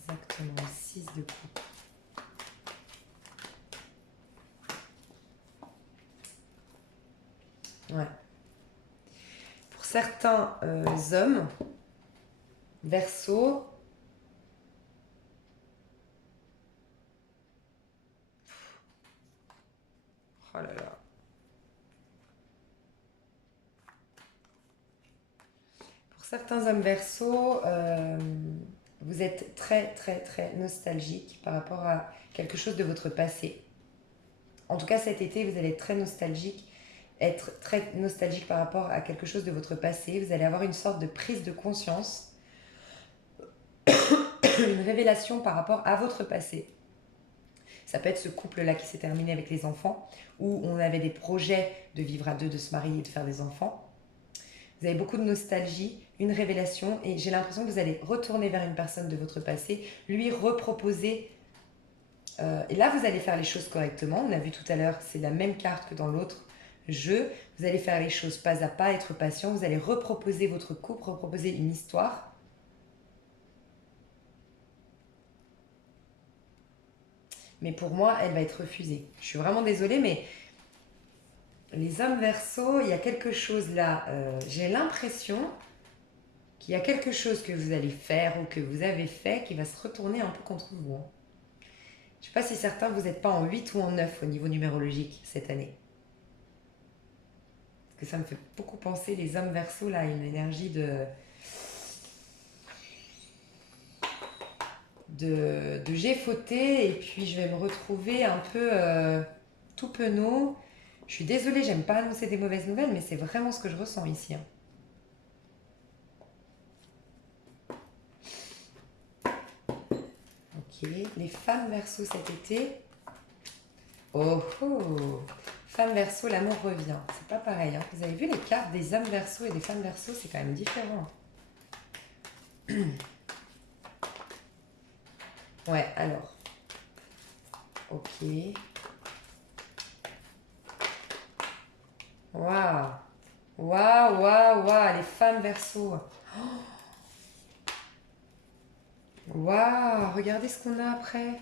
Exactement, le 6 de coupe. Ouais. Pour certains hommes, Verseau, oh là là. Pour certains hommes Verseau, vous êtes très très très nostalgique par rapport à quelque chose de votre passé. En tout cas, cet été, vous allez être très nostalgique par rapport à quelque chose de votre passé. Vous allez avoir une sorte de prise de conscience, une révélation par rapport à votre passé. Ça peut être ce couple-là qui s'est terminé avec les enfants, où on avait des projets de vivre à deux, de se marier et de faire des enfants. Vous avez beaucoup de nostalgie, une révélation, et j'ai l'impression que vous allez retourner vers une personne de votre passé, lui reproposer. Et là, vous allez faire les choses correctement. On a vu tout à l'heure, c'est la même carte que dans l'autre jeu. Vous allez faire les choses pas à pas, être patient. Vous allez reproposer votre couple, reproposer une histoire. Mais pour moi, elle va être refusée. Je suis vraiment désolée, mais les hommes verso, il y a quelque chose là. J'ai l'impression qu'il y a quelque chose que vous allez faire ou que vous avez fait qui va se retourner un peu contre vous, hein. Je ne sais pas si certains, vous n'êtes pas en 8 ou en 9 au niveau numérologique cette année. Parce que ça me fait beaucoup penser, les hommes verso, là, une énergie de j'ai fauté et puis je vais me retrouver un peu tout penaud. Je suis désolée, j'aime pas annoncer des mauvaises nouvelles, mais c'est vraiment ce que je ressens ici, hein. Ok, les femmes verso cet été. Oh oh, femme verso, l'amour revient. C'est pas pareil, hein. Vous avez vu les cartes des hommes verso et des femmes verso, c'est quand même différent. Ouais, alors. Ok. Waouh. Waouh, waouh, waouh, les femmes verso. Waouh, regardez ce qu'on a après.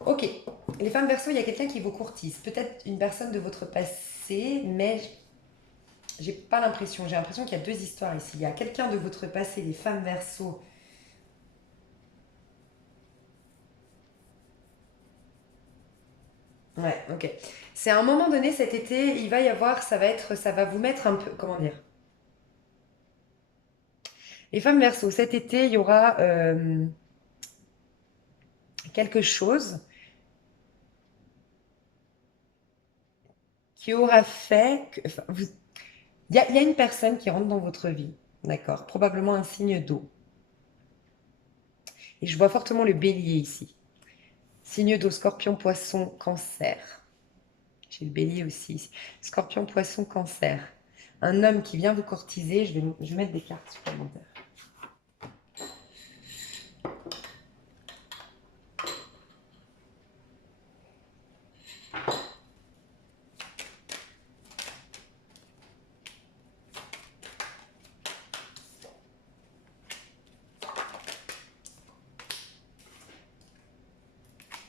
Ok, les femmes verso, il y a quelqu'un qui vous courtise. Peut-être une personne de votre passé, mais j'ai pas l'impression. J'ai l'impression qu'il y a deux histoires ici. Il y a quelqu'un de votre passé, les femmes verso. Ouais, ok. C'est à un moment donné cet été, il va y avoir, ça va vous mettre un peu, comment dire? Les femmes verso, cet été, il y aura quelque chose qui aura fait que, enfin, il y a une personne qui rentre dans votre vie, d'accord? Probablement un signe d'eau. Et je vois fortement le bélier ici. Signe d'eau, scorpion, poisson, cancer. J'ai le bélier aussi. Scorpion, poisson, cancer. Un homme qui vient vous courtiser, je vais mettre des cartes supplémentaires.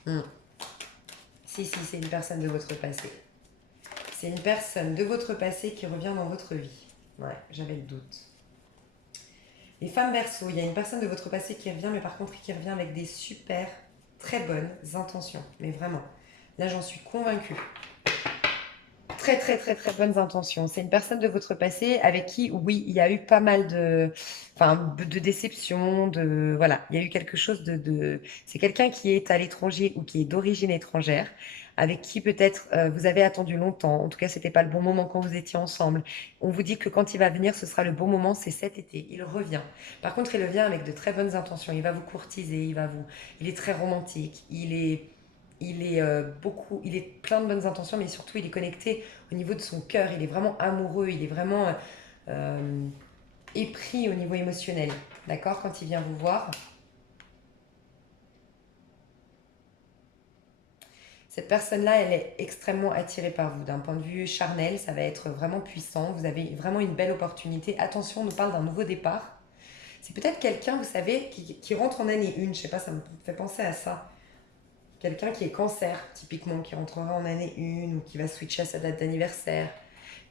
Hmm. Si, c'est une personne de votre passé. C'est une personne de votre passé qui revient dans votre vie. Ouais, j'avais le doute. Les femmes verso, il y a une personne de votre passé qui revient, mais par contre qui revient avec des super, très bonnes intentions. Mais vraiment, là j'en suis convaincue. Très, très, très, très bonnes intentions. C'est une personne de votre passé avec qui, oui, il y a eu pas mal de déceptions, voilà, il y a eu quelque chose c'est quelqu'un qui est à l'étranger ou qui est d'origine étrangère, avec qui peut-être vous avez attendu longtemps. En tout cas, c'était pas le bon moment quand vous étiez ensemble. On vous dit que quand il va venir, ce sera le bon moment, c'est cet été. Il revient. Par contre, il revient avec de très bonnes intentions. Il va vous courtiser, il est très romantique, il est plein de bonnes intentions, mais surtout il est connecté au niveau de son cœur. Il est vraiment amoureux, il est vraiment euh, épris au niveau émotionnel. D'accord? Quand il vient vous voir, cette personne-là, elle est extrêmement attirée par vous. D'un point de vue charnel, ça va être vraiment puissant. Vous avez vraiment une belle opportunité. Attention, on nous parle d'un nouveau départ. C'est peut-être quelqu'un, vous savez, qui rentre en année 1. Je sais pas, ça me fait penser à ça. Quelqu'un qui est cancer, typiquement, qui rentrera en année 1 ou qui va switcher à sa date d'anniversaire,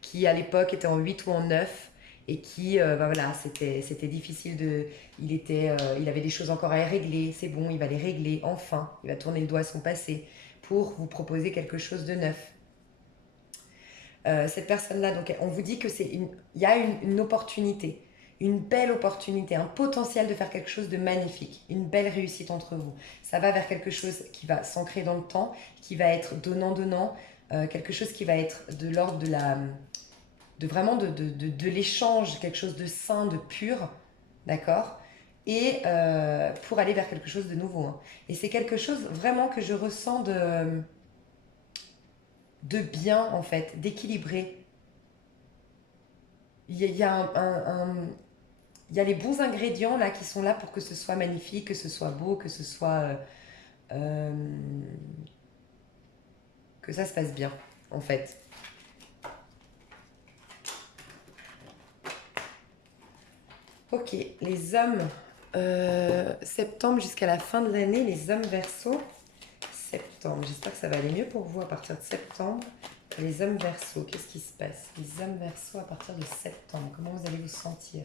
qui à l'époque était en 8 ou en 9 et qui, voilà, c'était difficile il avait des choses encore à régler, c'est bon, il va les régler, enfin, il va tourner le doigt à son passé pour vous proposer quelque chose de neuf. Cette personne-là, donc on vous dit il y a une opportunité, une belle opportunité, un potentiel de faire quelque chose de magnifique, une belle réussite entre vous. Ça va vers quelque chose qui va s'ancrer dans le temps, qui va être donnant-donnant, quelque chose qui va être de l'ordre de vraiment de l'échange, quelque chose de sain, de pur, d'accord? et pour aller vers quelque chose de nouveau, hein. Et c'est quelque chose vraiment que je ressens de bien, en fait, d'équilibré. Il y a il y a les bons ingrédients là qui sont là pour que ce soit magnifique, que ce soit beau, euh, que ça se passe bien, en fait. Ok, les hommes, septembre jusqu'à la fin de l'année, les hommes Verseau. Septembre, j'espère que ça va aller mieux pour vous à partir de septembre. Les hommes Verseau, qu'est-ce qui se passe? Les hommes Verseau à partir de septembre, comment vous allez vous sentir?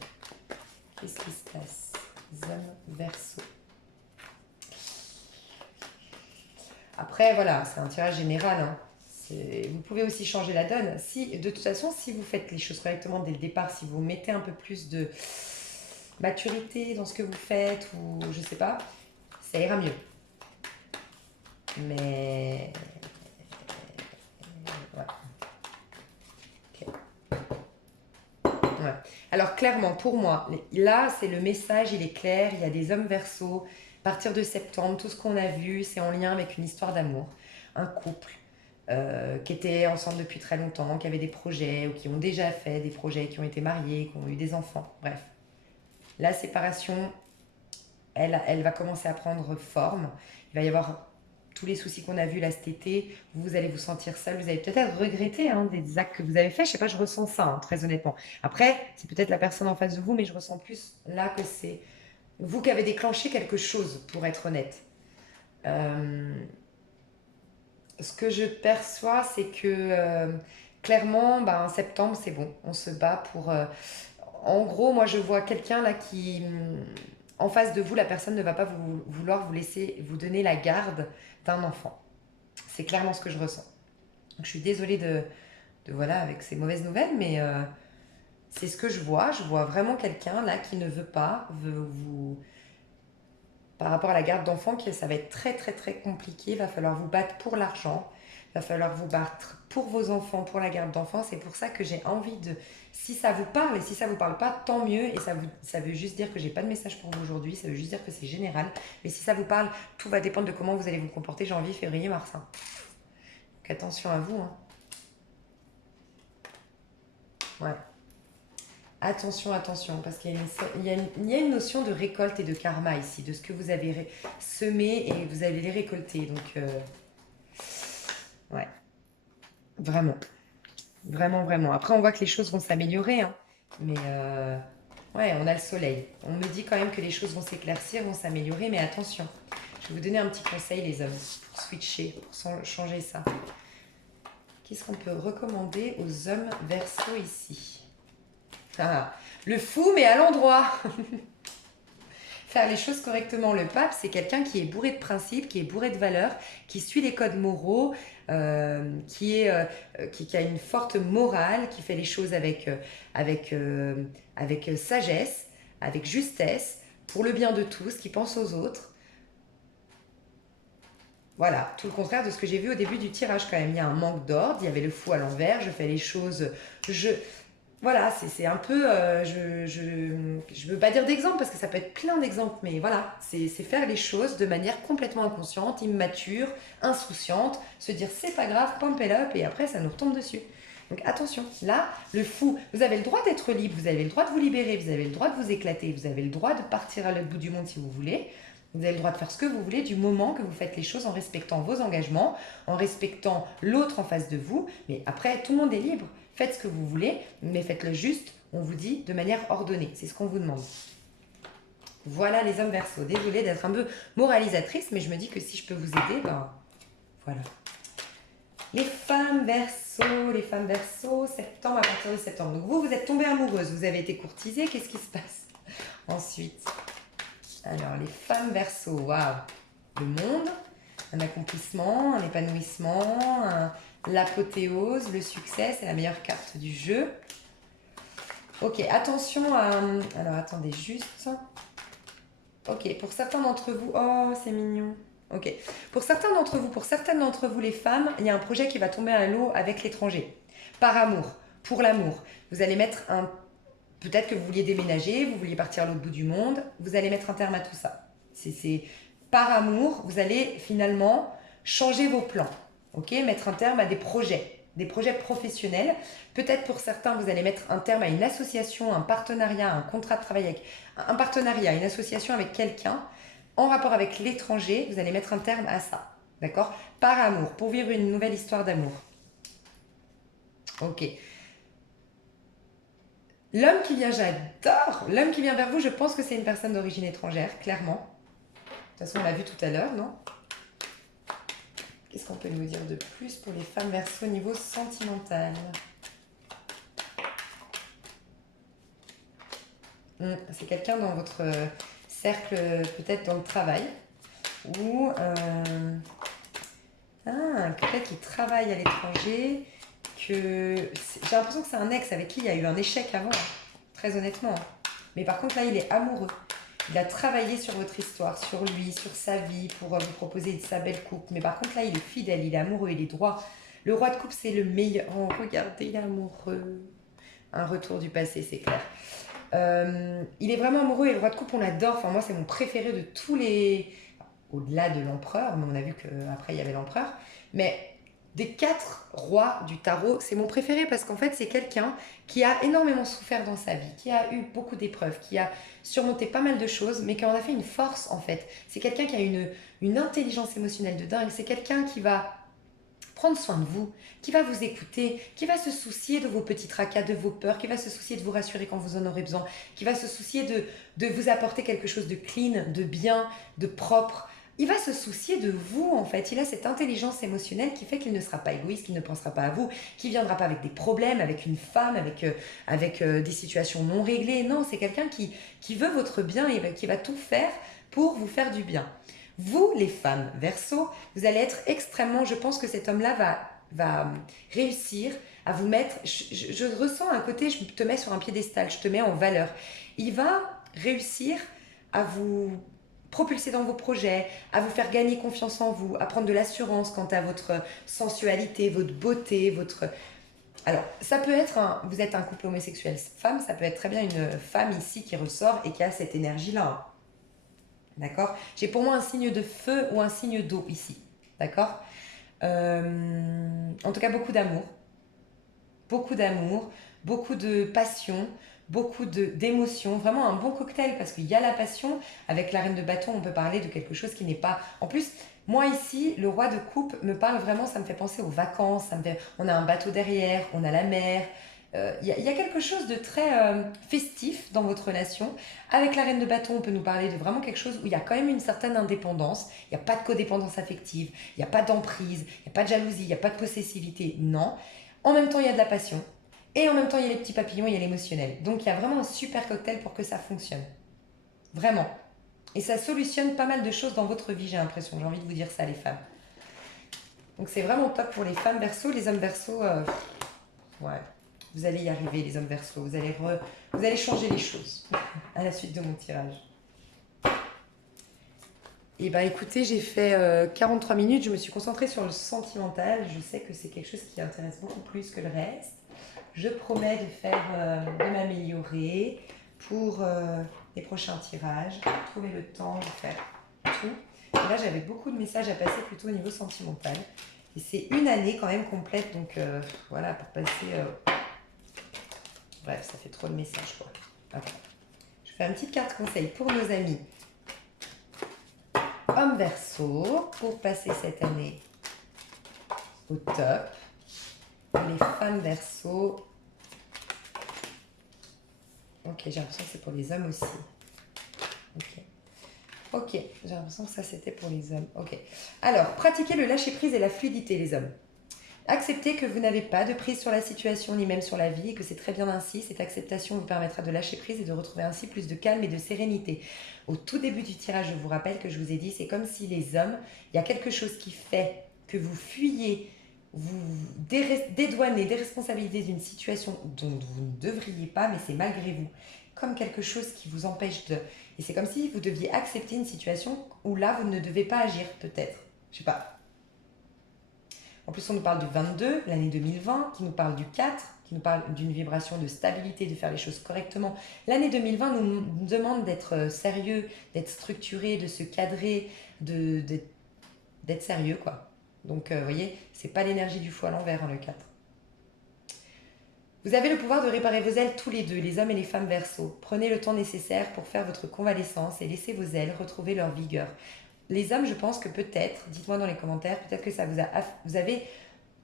Qu'est-ce qui se passe? Les hommes Verseau. Après, voilà, c'est un tirage général, hein. Vous pouvez aussi changer la donne. Si, de toute façon, si vous faites les choses correctement dès le départ, si vous mettez un peu plus de maturité dans ce que vous faites, ou je sais pas, ça ira mieux. Mais ouais. Ok. Ouais. Alors clairement, pour moi, là, c'est le message, il est clair. Il y a des hommes Verseau. À partir de septembre, tout ce qu'on a vu, c'est en lien avec une histoire d'amour, un couple qui était ensemble depuis très longtemps, qui avait des projets ou qui ont déjà fait des projets, qui ont été mariés, qui ont eu des enfants. Bref, la séparation, elle va commencer à prendre forme. Il va y avoir tous les soucis qu'on a vus là cet été. Vous allez vous sentir seul. Vous allez peut-être regretter hein, des actes que vous avez faits. Je sais pas, je ressens ça, hein, très honnêtement. Après, c'est peut-être la personne en face de vous, mais je ressens plus là que c'est vous qui avez déclenché quelque chose, pour être honnête. Euh, Ce que je perçois, c'est que clairement, ben, en septembre, c'est bon. On se bat pour. En gros, moi, je vois quelqu'un là qui, en face de vous, la personne ne va pas vouloir vous laisser vous donner la garde d'un enfant. C'est clairement ce que je ressens. Donc, je suis désolée voilà, avec ces mauvaises nouvelles, mais c'est ce que je vois. Je vois vraiment quelqu'un là qui ne veut pas vous. Par rapport à la garde d'enfants, ça va être très très très compliqué. Il va falloir vous battre pour l'argent. Il va falloir vous battre pour vos enfants, pour la garde d'enfants. C'est pour ça que j'ai envie de... Si ça vous parle et si ça vous parle pas, tant mieux. Et ça veut juste dire que j'ai pas de message pour vous aujourd'hui. Ça veut juste dire que c'est général. Mais si ça vous parle, tout va dépendre de comment vous allez vous comporter janvier, février, mars, hein. Donc attention à vous, hein. Ouais. Attention, attention, parce qu'il y a il y a une notion de récolte et de karma ici, de ce que vous avez semé et vous allez les récolter. Donc, ouais, vraiment, vraiment, vraiment. Après, on voit que les choses vont s'améliorer, hein, mais ouais, on a le soleil. On me dit quand même que les choses vont s'éclaircir, vont s'améliorer, mais attention. Je vais vous donner un petit conseil, les hommes, pour switcher, pour changer ça. Qu'est-ce qu'on peut recommander aux hommes Verseau ici? Ah, le fou, mais à l'endroit. Faire les choses correctement. Le pape, c'est quelqu'un qui est bourré de principes, qui est bourré de valeurs, qui suit les codes moraux, qui a une forte morale, qui fait les choses avec sagesse, avec justesse, pour le bien de tous, qui pense aux autres. Voilà, tout le contraire de ce que j'ai vu au début du tirage quand même. Il y a un manque d'ordre, il y avait le fou à l'envers, je fais les choses, je, voilà, c'est un peu, je veux pas dire d'exemple parce que ça peut être plein d'exemples, mais voilà, c'est faire les choses de manière complètement inconsciente, immature, insouciante, se dire c'est pas grave, pump it up, et après ça nous retombe dessus. Donc attention, là, le fou, vous avez le droit d'être libre, vous avez le droit de vous libérer, vous avez le droit de vous éclater, vous avez le droit de partir à l'autre bout du monde si vous voulez. Vous avez le droit de faire ce que vous voulez du moment que vous faites les choses en respectant vos engagements, en respectant l'autre en face de vous. Mais après, tout le monde est libre. Faites ce que vous voulez, mais faites-le juste, on vous dit, de manière ordonnée. C'est ce qu'on vous demande. Voilà les hommes Verseau. Désolée d'être un peu moralisatrice, mais je me dis que si je peux vous aider, ben voilà. Les femmes Verseau, septembre, à partir de septembre. Donc vous êtes tombée amoureuse, vous avez été courtisée, qu'est-ce qui se passe ensuite? Alors, les femmes Verseau, waouh, le monde, un accomplissement, un épanouissement, l'apothéose, le succès, c'est la meilleure carte du jeu. Ok, attention à... Alors, attendez juste. Ok, pour certains d'entre vous... Oh, c'est mignon. Ok, pour certains d'entre vous, pour certaines d'entre vous, les femmes, il y a un projet qui va tomber à l'eau avec l'étranger. Par amour, pour l'amour. Vous allez mettre Peut-être que vous vouliez déménager, vous vouliez partir à l'autre bout du monde. Vous allez mettre un terme à tout ça. C'est par amour, vous allez finalement changer vos plans. Ok, mettre un terme à des projets professionnels. Peut-être pour certains, vous allez mettre un terme à une association, un partenariat, un contrat de travail avec un partenariat, une association avec quelqu'un en rapport avec l'étranger. Vous allez mettre un terme à ça. D'accord? Par amour, pour vivre une nouvelle histoire d'amour. Ok. L'homme qui vient, j'adore. L'homme qui vient vers vous, je pense que c'est une personne d'origine étrangère, clairement. De toute façon, on l'a vu tout à l'heure, non? Qu'est-ce qu'on peut nous dire de plus pour les femmes Verseau au niveau sentimental? C'est quelqu'un dans votre cercle, peut-être dans le travail, ou quelqu'un qui travaille à l'étranger, que j'ai l'impression que c'est un ex avec qui il y a eu un échec avant, très honnêtement. Mais par contre, là, il est amoureux. Il a travaillé sur votre histoire, sur lui, sur sa vie, pour vous proposer sa belle coupe. Mais par contre, là, il est fidèle, il est amoureux, il est droit. Le roi de coupe, c'est le meilleur. Oh, regardez, il est amoureux. Un retour du passé, c'est clair. Il est vraiment amoureux et le roi de coupe, on l'adore. Enfin, moi, c'est mon préféré de tous les... Au-delà de l'empereur, mais on a vu qu'après, il y avait l'empereur. Mais des 4 rois du tarot, c'est mon préféré parce qu'en fait, c'est quelqu'un qui a énormément souffert dans sa vie, qui a eu beaucoup d'épreuves, qui a surmonté pas mal de choses, mais qui en a fait une force, en fait. C'est quelqu'un qui a une intelligence émotionnelle de dingue. C'est quelqu'un qui va prendre soin de vous, qui va vous écouter, qui va se soucier de vos petits tracas, de vos peurs, qui va se soucier de vous rassurer quand vous en aurez besoin, qui va se soucier de vous apporter quelque chose de clean, de bien, de propre. Il va se soucier de vous, en fait. Il a cette intelligence émotionnelle qui fait qu'il ne sera pas égoïste, qu'il ne pensera pas à vous, qu'il ne viendra pas avec des problèmes, avec une femme, avec des situations non réglées. Non, c'est quelqu'un qui veut votre bien et qui va tout faire pour vous faire du bien. Vous, les femmes Verseau, vous allez être extrêmement... Je pense que cet homme-là va réussir à vous mettre... Je ressens un côté, je te mets sur un piédestal, je te mets en valeur. Il va réussir à vous propulser dans vos projets, à vous faire gagner confiance en vous, à prendre de l'assurance quant à votre sensualité, votre beauté, votre... Alors, ça peut être vous êtes un couple homosexuel femme, ça peut être très bien une femme ici qui ressort et qui a cette énergie-là. D'accord? J'ai pour moi un signe de feu ou un signe d'eau ici. D'accord? En tout cas, beaucoup d'amour, beaucoup de passion, beaucoup d'émotion, vraiment un bon cocktail parce qu'il y a la passion. Avec la reine de bâton, on peut parler de quelque chose qui n'est pas... En plus, moi ici, le roi de coupe me parle vraiment, ça me fait penser aux vacances, on a un bateau derrière, on a la mer. Il y a quelque chose de très festif dans votre relation. Avec la reine de bâton, on peut nous parler de vraiment quelque chose où il y a quand même une certaine indépendance. Il n'y a pas de codépendance affective, il n'y a pas d'emprise, il n'y a pas de jalousie, il n'y a pas de possessivité. Non. En même temps, il y a de la passion. Et en même temps, il y a les petits papillons, il y a l'émotionnel. Donc, il y a vraiment un super cocktail pour que ça fonctionne. Vraiment. Et ça solutionne pas mal de choses dans votre vie, j'ai l'impression. J'ai envie de vous dire ça, les femmes. Donc, c'est vraiment top pour les femmes Verseau. Les hommes Verseau, ouais. Vous allez y arriver, les hommes Verseau. Vous allez changer les choses à la suite de mon tirage. Et bah écoutez, j'ai fait 43 minutes. Je me suis concentrée sur le sentimental. Je sais que c'est quelque chose qui intéresse beaucoup plus que le reste. Je promets de m'améliorer pour les prochains tirages, trouver le temps de faire tout. Et là, j'avais beaucoup de messages à passer plutôt au niveau sentimental. Et c'est une année quand même complète, donc voilà, pour passer... Bref, ça fait trop de messages, quoi. Attends. Je fais une petite carte conseil pour nos amis hommes Verseau, pour passer cette année au top. Les femmes Verseau... Ok, j'ai l'impression que c'est pour les hommes aussi. Ok, j'ai l'impression que ça c'était pour les hommes. Ok. Alors, pratiquez le lâcher-prise et la fluidité, les hommes. Acceptez que vous n'avez pas de prise sur la situation ni même sur la vie et que c'est très bien ainsi. Cette acceptation vous permettra de lâcher prise et de retrouver ainsi plus de calme et de sérénité. Au tout début du tirage, je vous rappelle que je vous ai dit, c'est comme si les hommes, il y a quelque chose qui fait que vous fuyez, vous dédouanez, déresponsabilisez d'une situation dont vous ne devriez pas, mais c'est malgré vous. Comme quelque chose qui vous empêche de... Et c'est comme si vous deviez accepter une situation où là, vous ne devez pas agir, peut-être. Je sais pas. En plus, on nous parle du 22, l'année 2020, qui nous parle du 4, qui nous parle d'une vibration de stabilité, de faire les choses correctement. L'année 2020 nous demande d'être sérieux, d'être structuré, de se cadrer, d'être sérieux, quoi. Donc, vous voyez, c'est pas l'énergie du fou à l'envers, hein, le 4. Vous avez le pouvoir de réparer vos ailes tous les deux, les hommes et les femmes Verseau. Prenez le temps nécessaire pour faire votre convalescence et laissez vos ailes retrouver leur vigueur. Les hommes, je pense que peut-être, dites-moi dans les commentaires, peut-être que vous avez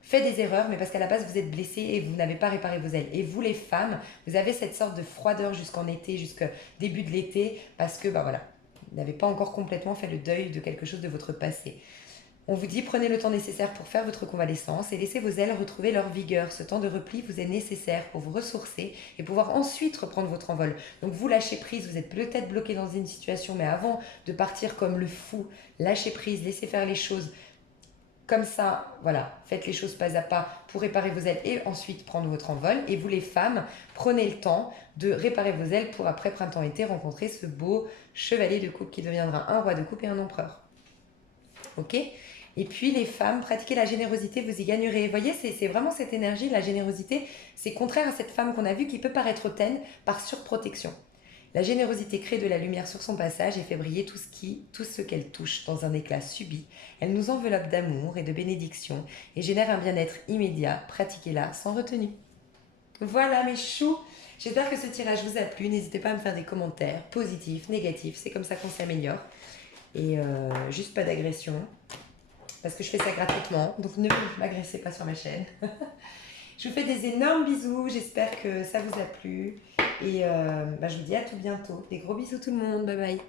fait des erreurs, mais parce qu'à la base vous êtes blessé et vous n'avez pas réparé vos ailes. Et vous les femmes, vous avez cette sorte de froideur jusqu'en été, jusqu'au début de l'été, parce que voilà, vous n'avez pas encore complètement fait le deuil de quelque chose de votre passé. On vous dit, prenez le temps nécessaire pour faire votre convalescence et laissez vos ailes retrouver leur vigueur. Ce temps de repli vous est nécessaire pour vous ressourcer et pouvoir ensuite reprendre votre envol. Donc vous lâchez prise, vous êtes peut-être bloqué dans une situation, mais avant de partir comme le fou, lâchez prise, laissez faire les choses. Comme ça, voilà, faites les choses pas à pas pour réparer vos ailes et ensuite prendre votre envol. Et vous les femmes, prenez le temps de réparer vos ailes pour après printemps-été rencontrer ce beau chevalier de coupe qui deviendra un roi de coupe et un empereur. Ok ? Et puis les femmes, pratiquez la générosité, vous y gagnerez. Vous voyez, c'est vraiment cette énergie, la générosité, c'est contraire à cette femme qu'on a vue qui peut paraître hautaine par surprotection. La générosité crée de la lumière sur son passage et fait briller tout ce qu'elle touche dans un éclat subi. Elle nous enveloppe d'amour et de bénédiction et génère un bien-être immédiat. Pratiquez-la sans retenue. Voilà mes choux, j'espère que ce tirage vous a plu. N'hésitez pas à me faire des commentaires positifs, négatifs, c'est comme ça qu'on s'améliore. Et juste pas d'agression, parce que je fais ça gratuitement, donc ne m'agressez pas sur ma chaîne. Je vous fais des énormes bisous, j'espère que ça vous a plu. Et je vous dis à tout bientôt. Des gros bisous tout le monde, bye bye.